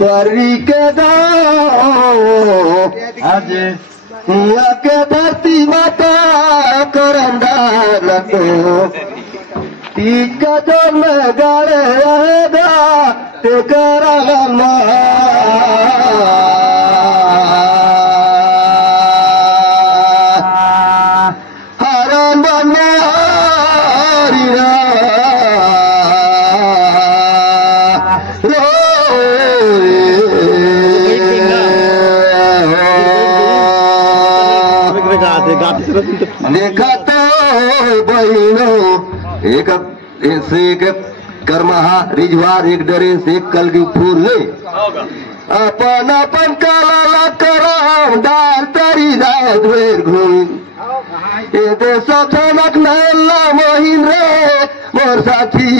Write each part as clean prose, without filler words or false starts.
परी के आज के धरती माता करंदार तो टीका जो में गाड़े आएगा ते कराला हरण बने देखा तो बहनो एक कर्महा रिजवार एक डरे से कल की फूल ले अपन अपन काला करम दार तरी दाद वेर घूम ये देश थनक नल्ला मोहिन रे मोर साथी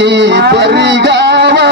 परी गावा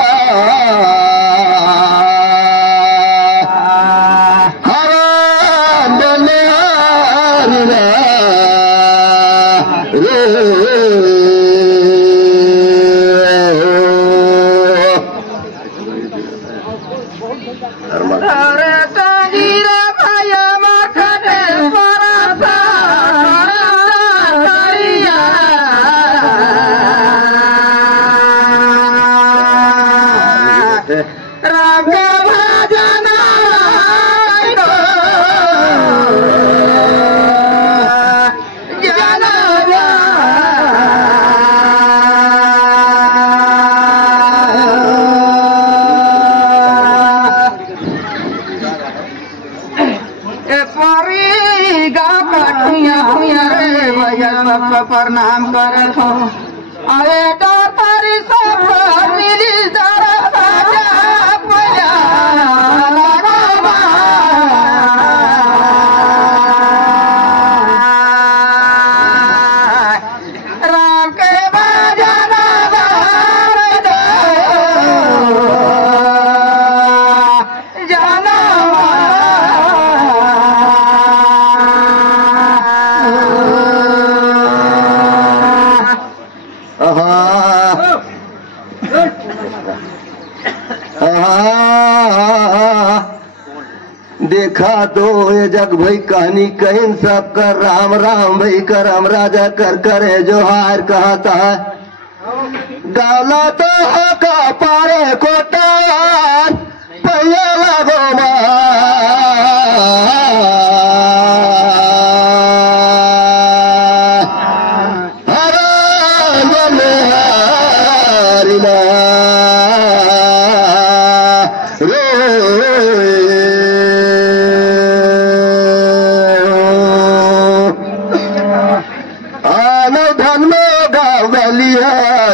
प्रणाम करत हो अरे तो तारी सब मिली जरा राजा पया राम के बाजना जाना देखा तो ये जग भाई कहानी कहीं सब कर राम राम भाई कर राम राजा कर करे जोहार कहता है गाला तो का पारे कोटार पैया लगो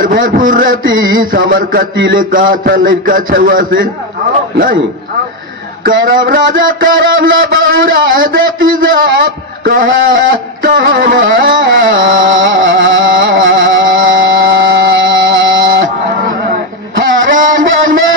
भरपूर रहती समर कतीले का था लड़का छुआ से नहीं करम राजा करम ला बहुरा देती जब कहा तो हराम बने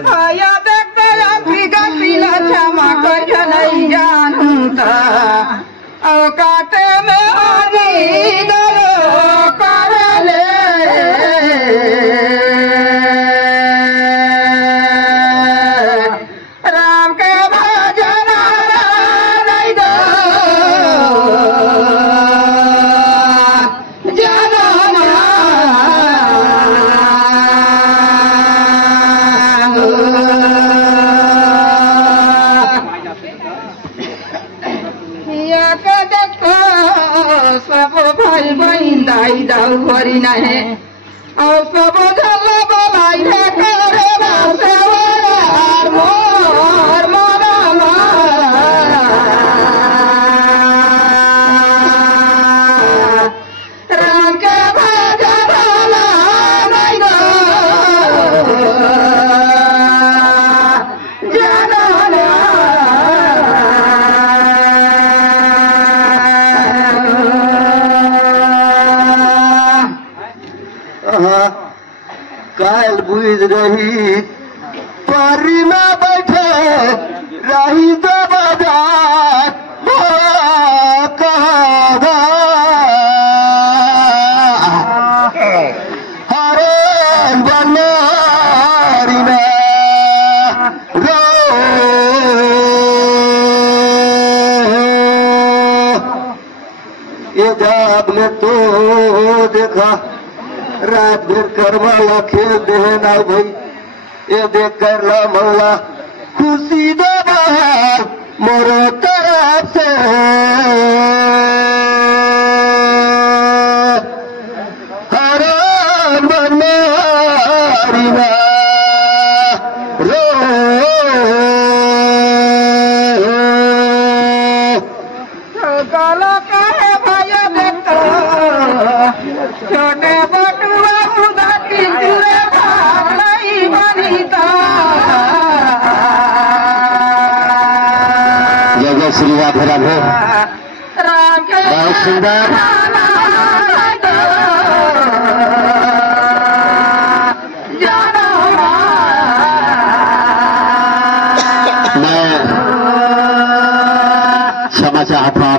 भैया देखते गीला क्षमा कर नहीं जानता और काटे में आनी दरो कर ले राम के भजन नहीं दो सब भाई बहन दाई दाऊ भरी नहीं और सब झल बोलाई है करे मोर मोरा राम के भजन नहीं दो काल बुझ रही परी में बैठे रही तो बाजार कहा हरे बनारी में रो ये जब ने तो देखा रात भर करवाला खेल दे ना भाई ये देख कर ला मौला खुशी दे बाहर मोरो तरफ से हरे बनारी में रो काला कहे भैया देखो छोटे बटुआ उदासी जुए भाई बनीता जय जय श्री राधे राधे राम के बहुत सुंदर मैं क्षमा चाहता हूँ।